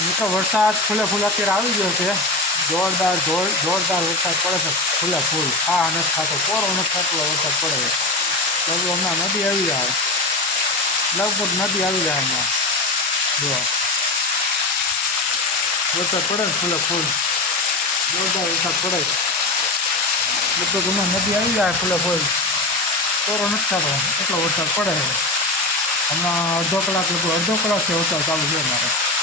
મિત્રો વરસાદ ફૂલે ફૂલ અત્યારે આવી ગયો છે. જોરદાર જોરદાર વરસાદ પડે છે. ફૂલે ફૂલ. આ નથી થતો. કોરો નથી થતો વરસાદ પડે છે. લગભગ હમણાં નદી આવી જાય. લગભગ નદી આવી જાય હમણાં. જો. વરસાદ પડે ને ફૂલે ફૂલ. જોરદાર વરસાદ પડે છે. લગભગ હમણાં નદી આવી જાય ફૂલે ફૂલ. કોરો નથી થતો. એટલો વરસાદ પડે છે. હમણાં અડધો કલાક, લગભગ અડધો કલાકથી વરસાદ ચાલુ છે મારે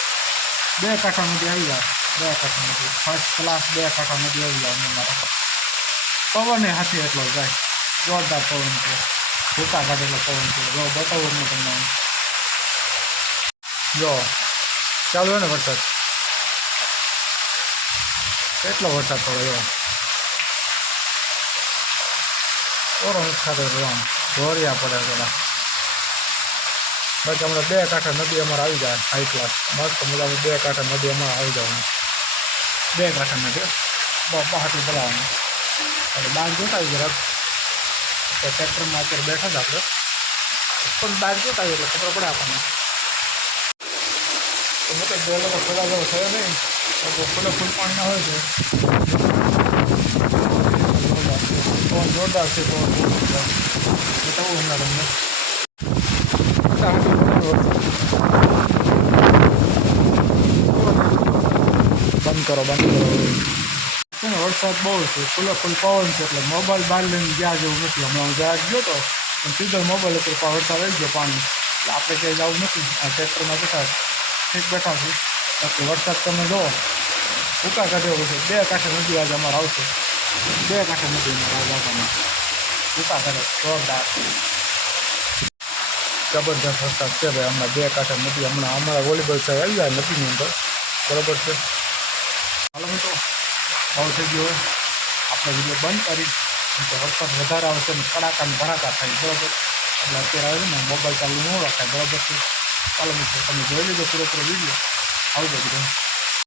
બે કાંઠા સુધી આવી જાવ બે કાંઠા સુધી ફર્સ્ટ ક્લાસ બે કાંઠા સુધી આવી જાય મારા પવન હાથી એટલો જાય. જોરદાર પવન છે. ભૂકા કાઢેલો પવન છે. જો બતાવું હું તમને જો, ચાલુ ને વરસાદ? કેટલો વરસાદ પડે જો. ઓરો ખાતે આમ. ધોરિયા પડે થોડા બાકી હમણાં બે કાંઠા નદી અમારે આવી જાય હાઈ ક્લાસ મસ્ત મજાની બે કાંઠા નદી અમારે આવી જવાની. બે કાંઠા નદી બહાટી બોલાવવાની. એટલે બહાર જોતા આવી જરાક તો ટ્રેક્ટરમાં અત્યારે બેઠા જ આપણે. પણ બહાર જોતા આવી એટલે ખબર પડે આપણને. તો મોટે બે લોકો થોડા જેવો થયો નહીં. તો ફૂલે ફૂલ પાણીના હોય છે. જોરદાર છે પવન જોરદાર. બતાવું હમણાં તમને બંધ કરો બંધ કરો છે ને વરસાદ બહુ છે. ફૂલે ફૂલ પવન છે એટલે મોબાઈલ બહાર લઈને ગયા જેવું નથી. હમણાં હું જરાક ગયો હતો પણ સીધો મોબાઈલ ઉપર વરસાદ આવી ગયો પાણી. એટલે આપણે ક્યાંય જવું નથી. આ ટ્રેક્ટરમાં બેઠા ઠીક બેઠા છું. બાકી વરસાદ તમે જુઓ. ભૂકા કાઢ્યો છે બે કાંઠે નદી આજે અમારે આવશે. બે કાંઠે નદી અમારા આવવામાં ભૂકા કાઢે જોરદાર. જબરદસ્ત વરસાદ છે ભાઈ. હમણાં બે કાંઠે નદી હમણાં, અમારા વોલીબોલ સાહેબ આવી જાય નદીની અંદર. બરોબર છે. હાલો મિત્રો બહુ થઈ આપણે વીડિયો બંધ કરી. તો વરસાદ વધારે આવશે અને કડાકા ને ભડાકા થાય, બરોબર? એટલે અત્યારે આવે ને મોબાઈલ ચાલુ ન રાખાય, બરાબર છે? ચાલો મિત્રો, તમે જોઈ લીધો પૂરેપૂરો વીડિયો આવજો બધા